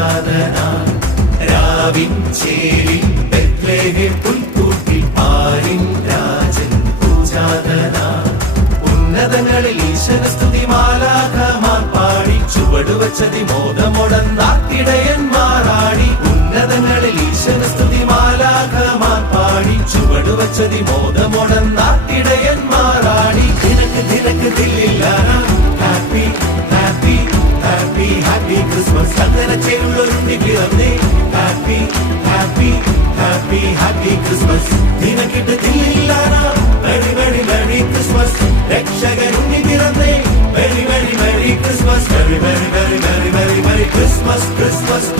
പൂജാതനായി രാവിൻ ചേരിൽ ബെത്ലഹേം പുൽക്കൂട്ടിൽ പാരിൻ രാജൻ പൂജാതനായി ഉന്നതങ്ങളിൽ ഈശ്വരസ്തുതി മാലാഖമാർ പാടി ചുവടുവച്ചതി മോദമൊടന്നാട്ടിടയന്മാരാടി ഉന്നതങ്ങളിൽ ഈശ്വരസ്തുതി മാലാഖമാർ പാടി ചുവടുവച്ചതി മോദമൊടന്നാട്ടിടയന്മാരാടി ദിനക്ക് ദിനക്ക് ദില്ലില്ലാന happy happy happy happy Christmas അങ്ങനെ ചേരുള്ളൊരുണ്ടി പിറന്നേ happy happy happy happy Christmas ദിനക്കിട്ട് ദില്ലില്ലാന വെരി വെരി വെരി ക്രിസ്മസ് രക്ഷകനുണ്ണി പിറന്നേ very very very Christmas very very very very very very Christmas Christmas